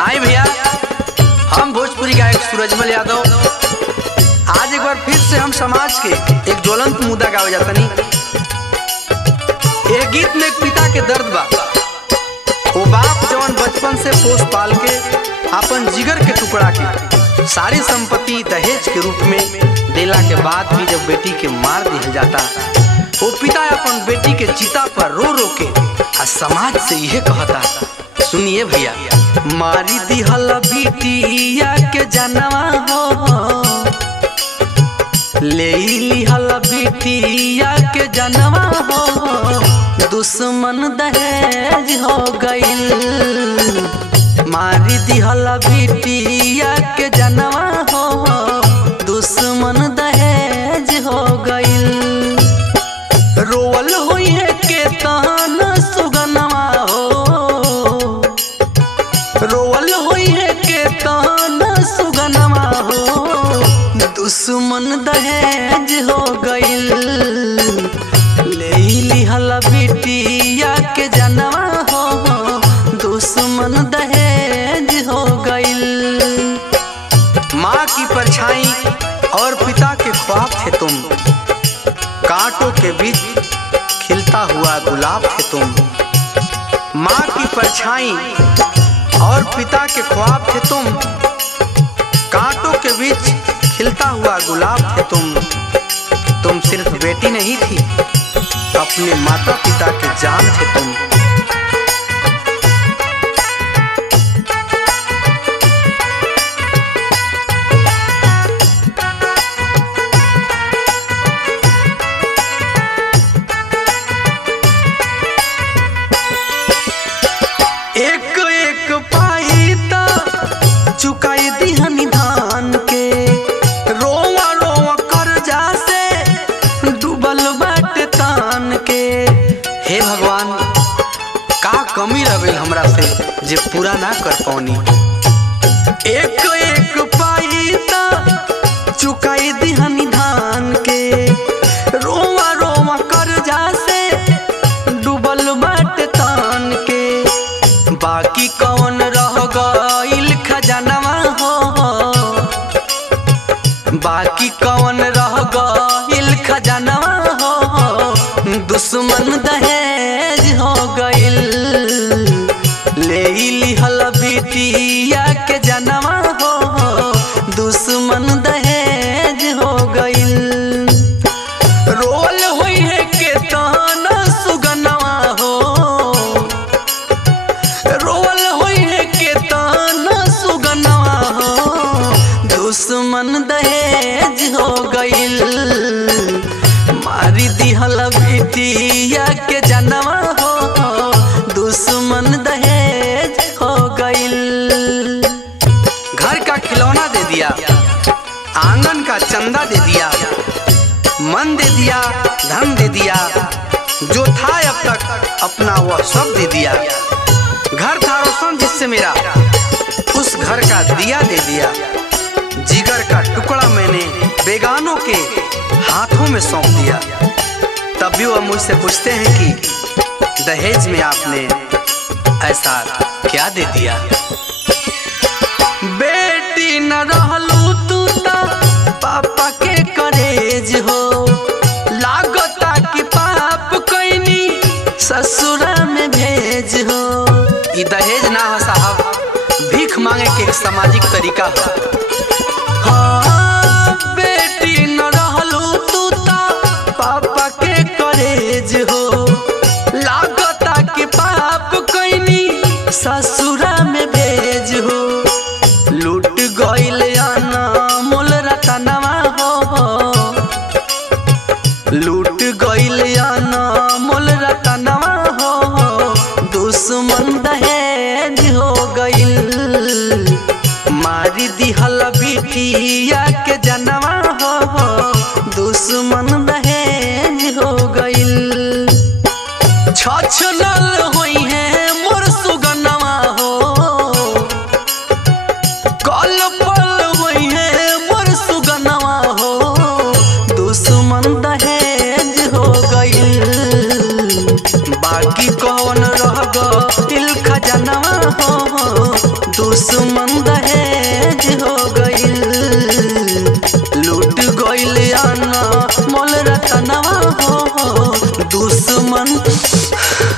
आई भैया, हम भोजपुरी गायक सूरजमल यादव आज एक बार फिर से हम समाज के एक ज्वलंत मुद्दा गावे जातनी। एक गीत में एक पिता के दर्द बा। वो बाप जवन बचपन से पोस पाल के अपन जिगर के टुकड़ा के सारी संपत्ति दहेज के रूप में देला के बाद भी जब बेटी के मार दिया जाता, वो पिता अपन बेटी के चिता पर रो रो के आ समाज से यह कहता। सुनिए भैया, मारी दिहल बिटिया के जनवा हो, ले लिहल बिटिया के जनवा हो, दुश्मन दहेज हो गइल। मारी दिहल बिटिया के जनवा हो, दुश्मन दहेज हो गइल। रोवल होई है के तान सुगनवा हो, रोवल होई है के तान सुगनवा हो, दुश्मन दहेज हो गइल। ले लिहल बिटिया के जनवा हो, दुश्मन दहेज हो गइल। माँ की परछाई और पिता के ख्वाब थे तुम, कांटों के बीच खिलता हुआ गुलाब थे तुम। माँ की परछाई और पिता के ख्वाब थे तुम, कांटों के बीच खिलता हुआ गुलाब थे तुम। तुम सिर्फ बेटी नहीं थी, अपने माता पिता के जान थे तुम। एक एक पाई ता चुकाई दिहनी धान के, रोवा रोवा कर्जा से डूबल बाटे तान के। हे भगवान, का कमी रह गइल हमरा से जे पूरा ना कर पौनी। एक एक पाई ता चुकाई दिहनी धान के, रोवा रोवा कर्जा से डूबल बाटे तान के। बाकी कौन रह गइल खजानवा हो, बाकी कौन रह गइल खजानवा हो, दुश्मन दहेज हो गइल। ले लिहल बिटिया के जनवा हो, दुश्मन दहेज हो गइल। रोल होई है के ताना सुगनवा हो, रोल होई है के ताना सुगनवा हो, दुश्मन दहेज हो गइल। मारी दिहल बिटिया के जनवा हो, दुश्मन दहेज हो गइल। घर का खिलौना दे दिया, आंगन का चंदा दे दिया, मन दे दिया, धन दे दिया, जो था अब तक अपना वह सब दे दिया। घर था रोशन जिससे मेरा, उस घर का दिया दे दिया। जिगर का टुकड़ा मैंने बेगानों के हाथों में सौंप दिया। तब भी वह मुझसे पूछते हैं कि दहेज में आपने ऐसा क्या दे दिया। बेटी न रहलू तू ता पापा के करेज हो, लागता कि पाप कैनी ससुरा में भेज हो। ये दहेज ना हो साहब, भीख मांगे के एक सामाजिक तरीका हो। हाँ, बेटी न रहलू तू ता पापा के करेज हो, लागता कि पाप कैनी ससुरा में भेज हो। लूट गइल अनमोल रतनवा हो, लूट गइल अनमोल रतनवा हो, दुश्मन दहेज हो गइल। मारी दिहल बिटिया के जनवा हो, दुश्मन दहेज हो गइल। छछनल होई है मोर सुगनवा हो, कल पल होई है मोर सुगनवा हो, दुश्मन दहेज हो गइल। बाकी कौन रह गइल खजानवा हो, दुश्मन दुश्मन